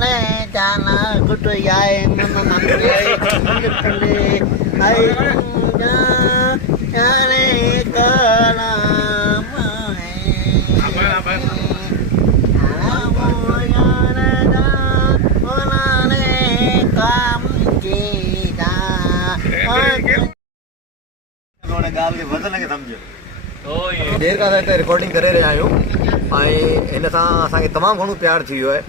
जाने जाना गुटियाए मन मंगे गुटले आई जाने कलाम काम कीदा गाल के वज़न खे सम्झो देर खां हिते रिकॉर्डिंग करे रहिया आहियूं ऐं हिन सां असांखे तमामु घणो प्यारु थी वियो आहे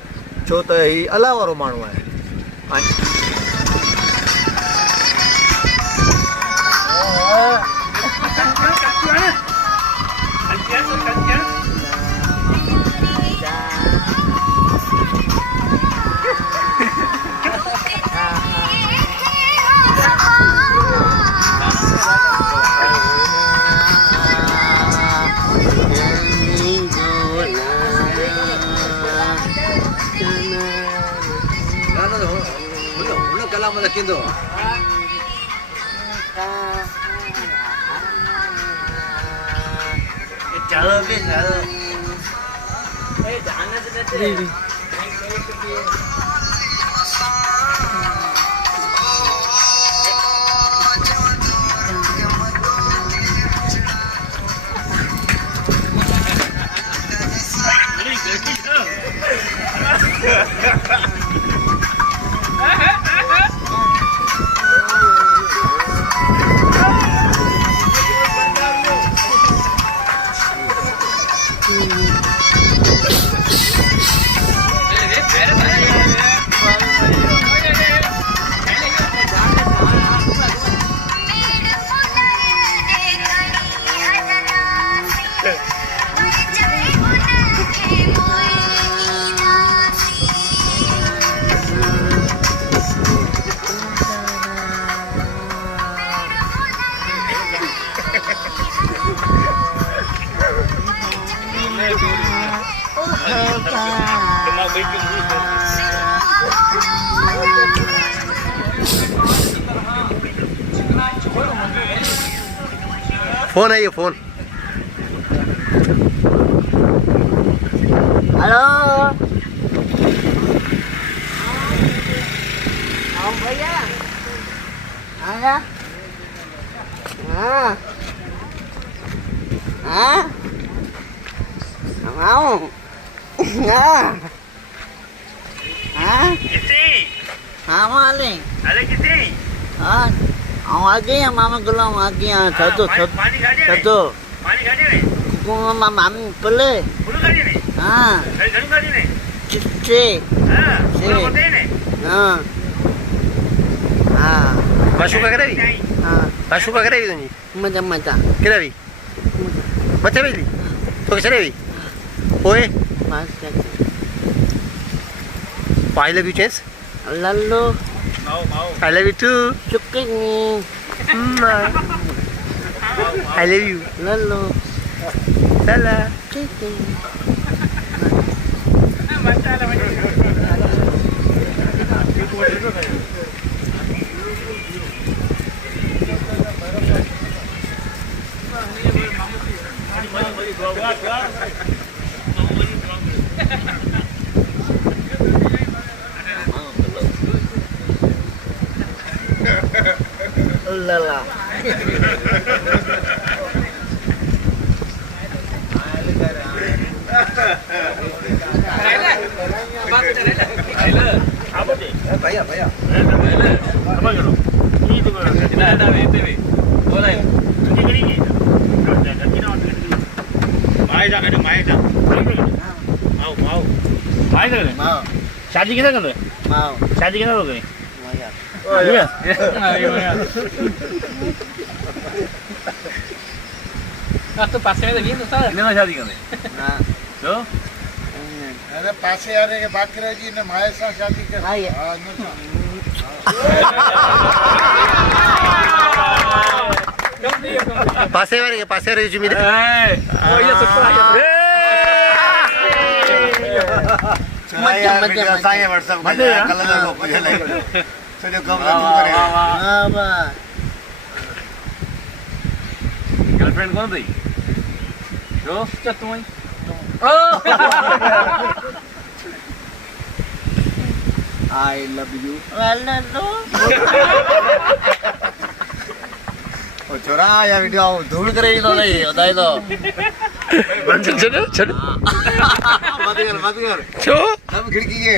छो त हीउ अलाह वारो माण्हू आहे Kindo. Chalo be chalo. Jangan sedih. Phone है ये फोन हेलो हाँ भैया आया हाँ हाँ आओ हाँ हाँ कितनी हाँ वाले अरे कितनी हाँ आ गए मामा गुलाम आ गया छतो छतो पानी गाड़ी में मामा मामी पले पुल गाड़ी में हां घड़ी गाड़ी में चिट्टे हां से हां हां पासु का करे हां पासु का करे तुनी मजा मजा केरावी मचा बेली तो के चलेवी ओए I love you Chance लल्लो I love you too. Chuking. I love you. Lalo. Lala. Chuking. Lala. Bayar. Apa kalo? Ini tu kalo. Ada itu. Boleh. Ini gini. Jadi nak. Mai dah. Mau. Mai dah. Mau. शादी किधर कर रहे? माँ शादी किधर हो गई? Oh iya. Iya. Ah तो पास में लगी तो सारा ने शादी कर रहे? हाँ तो अरे पास आ रहे के बात कर रहे जी ने माए साथ शादी कर हाँ पासे वाले जो मेरे ओ ये सब मजा साये व्हाट्सएप कलर लोग मुझे लाइक चलो कब तक करे हां बा गर्लफ्रेंड कौन थी जो क्या तुम ओ आई लव यू ओ छोरा या वीडियो धूल करे तो नहीं बताई तो चलो चलो मत कर छो हम खिड़की के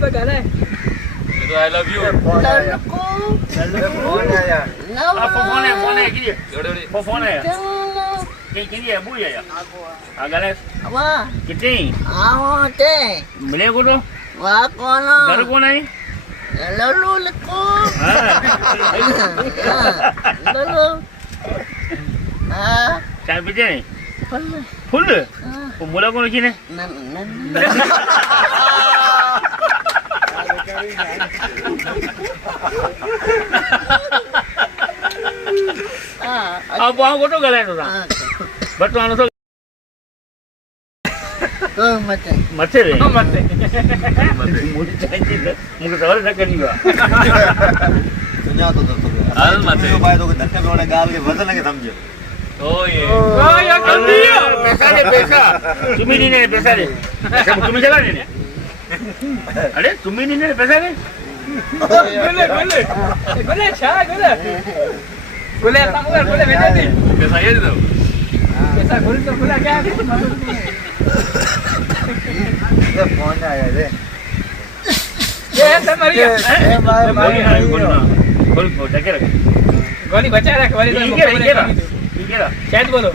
तो आई लव यू फोन आया फोन है की फोन है की है बुया या agak Apa? kita Awak teh. boleh aku tu Wah kono. baru kau naik Lalu leku. ha Lalu. Ah, saya pergi ni apa? full mula kau lagi ni Nan. apa aku tu galan tu betul anu tu Oh, mati. mati deh mati mulut cantik muka sawar nak kali juga सुना तो हाल मत तो भाई तो धक्के में उन्हें गाल के वजन लगे समझे oh ye oh ya ganti ya pesa deh pesa cumi ni pesa deh pesa cumi jalan ni ada cumi ni pesa deh Boleh, Syah, boleh. Boleh tak boleh beda ni. pesa ye tu Biasa boleh tu boleh kan? ये phone आया रे Ya, tak mari. boleh boleh boleh dah kira Goli baca dah kembali tu. kira Chat bolo.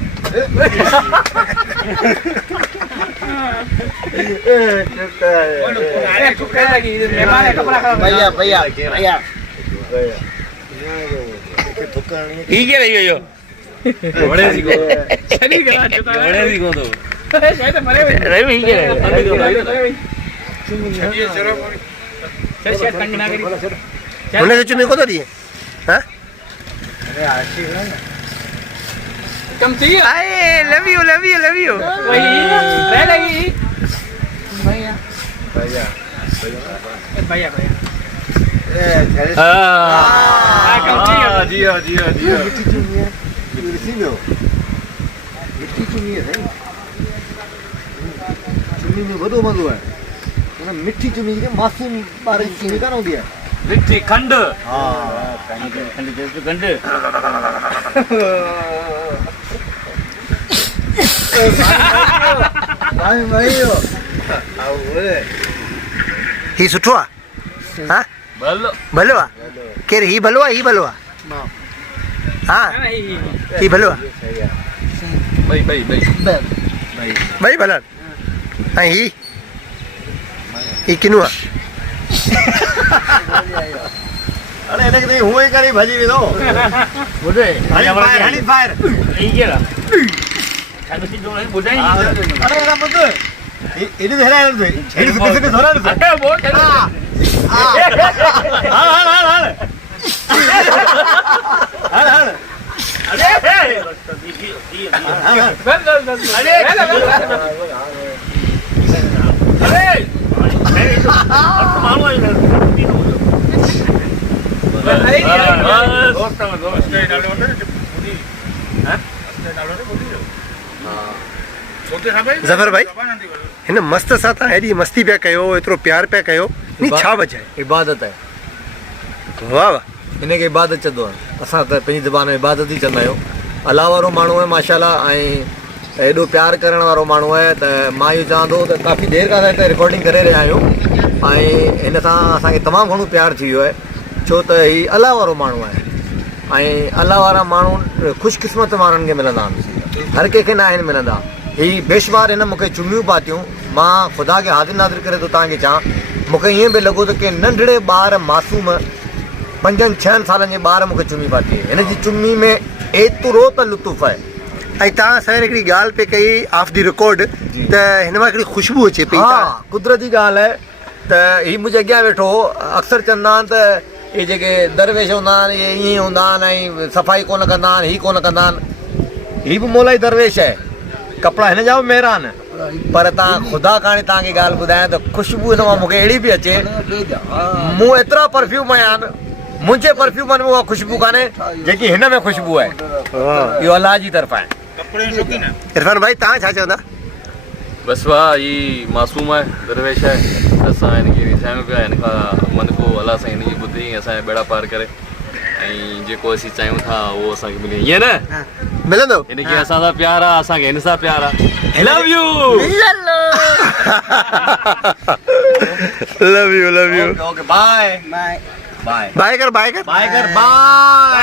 Ada tukar lagi. Memang ada kepala kalau. Bayar. kira yo bade siko Jadi kena tukar. bade siko tu Saya tak mari. Ravi kira Saya chat kan nak kiri. उन्हें तो चुमी को तो दिए हाँ अरे आशी है ना Come see. I love you Wahai, saya lagi. Bayar. भैया Bayar. ए चल dia मिट्टी चुमी है मिट्टी में मिट्टी चुमी है सही चुमी में वधो मधो है ना मिट्टी चुमी के मासूम बारे चुमी का ना दिया Litti khand हां khand tu khand भाई आओ रे ही सुठो आहे हाँ balo भलो आहे केर ही भलो आहे हाँ ही भलो आहे bai भाई भला हाँ ही किनू आहे अरे इन्हें नहीं हुए करी भजी भी दो bude Honey fire kira ada si dong lagi bude अरे ना मत ini tuh heran tuh ini sudah soran tuh ada bot hal Zafar भाई हिन मस्त सां तव्हां हेॾी मस्ती पिया कयो एतिरो प्यार पिया कयो नी छा वजह आहे इबादत है वाह वाह इनखे इबादत चवंदो आहे असां त पंहिंजी ज़बान में इबादत ई चवंदा आहियूं अलाह वारो माण्हू आहे माशाल्लाह ऐं एॾो प्यार करण वारो माण्हू आहे त मां इहो चवां थो त काफ़ी देरि खां असां हिते रिकॉर्डिंग करे रहिया आहियूं ऐं हिन सां असांखे तमामु घणो प्यार थी वियो आहे छो त हीउ अलाह वारो माण्हू आहे ऐं अलाह वारा माण्हू ख़ुशकिस्मत वारनि खे मिलंदा आहिनि हर कंहिंखे न आहिनि मिलंदा हीअ बेशुमार हिन मूंखे चुमियूं पातियूं मां ख़ुदा खे हाज़िर नाज़िर करे थो तव्हांखे चवां मूंखे ईअं बि लॻो त के नंढड़े ॿार मासूम 5-6 सालनि जे ॿार मूंखे चुमी पाती हिन जी चुमी में एतिरो त लुत्फ़ आहे ऐं तव्हां असांखे हिकिड़ी ॻाल्हि पे कई ऑफ दी रिकॉर्ड त हिन मां हिकिड़ी ख़ुशबू अचे पई हा कुदरती ॻाल्हि आहे त हीउ मुंहिंजे अॻियां वेठो हो अक्सर चवंदा आहिनि त इहे जेके दरवेश हूंदा आहिनि इहे ईअं हूंदा आहिनि ऐं सफ़ाई कोन कंदा आहिनि हीअ कोन कंदा आहिनि हीउ बि मोलाई दरवेश आहे कपिड़ा हिन जा बि मेरा आहिनि पर तव्हां ख़ुदा काणे तव्हांखे ॻाल्हि ॿुधायां त ख़ुशबू हिन मां मूंखे अहिड़ी पई अचे मूं एतिरा परफ्यूम आया आहिनि मुंहिंजे परफ्यूमनि में उहा ख़ुशबू कान्हे जेकी हिन में ख़ुशबू आहे इहो अलाह जी तरफ़ां आहे इरफान भाई तव्हां छा चवंदा बस वाह ही मासूम है दरवेश है असां हिनखे रिझायूं पिया हिन खां मन को अलाह सां हिनजी ॿुधी असांजा बेड़ा पार करे ऐं जेको असीं चाहियूं था उहो असांखे मिले ईअं न मिलंदो हिनखे असां सां प्यार आहे असांखे हिन सां प्यार आहे love you love you okay bye bye bye कर बाय कर बाय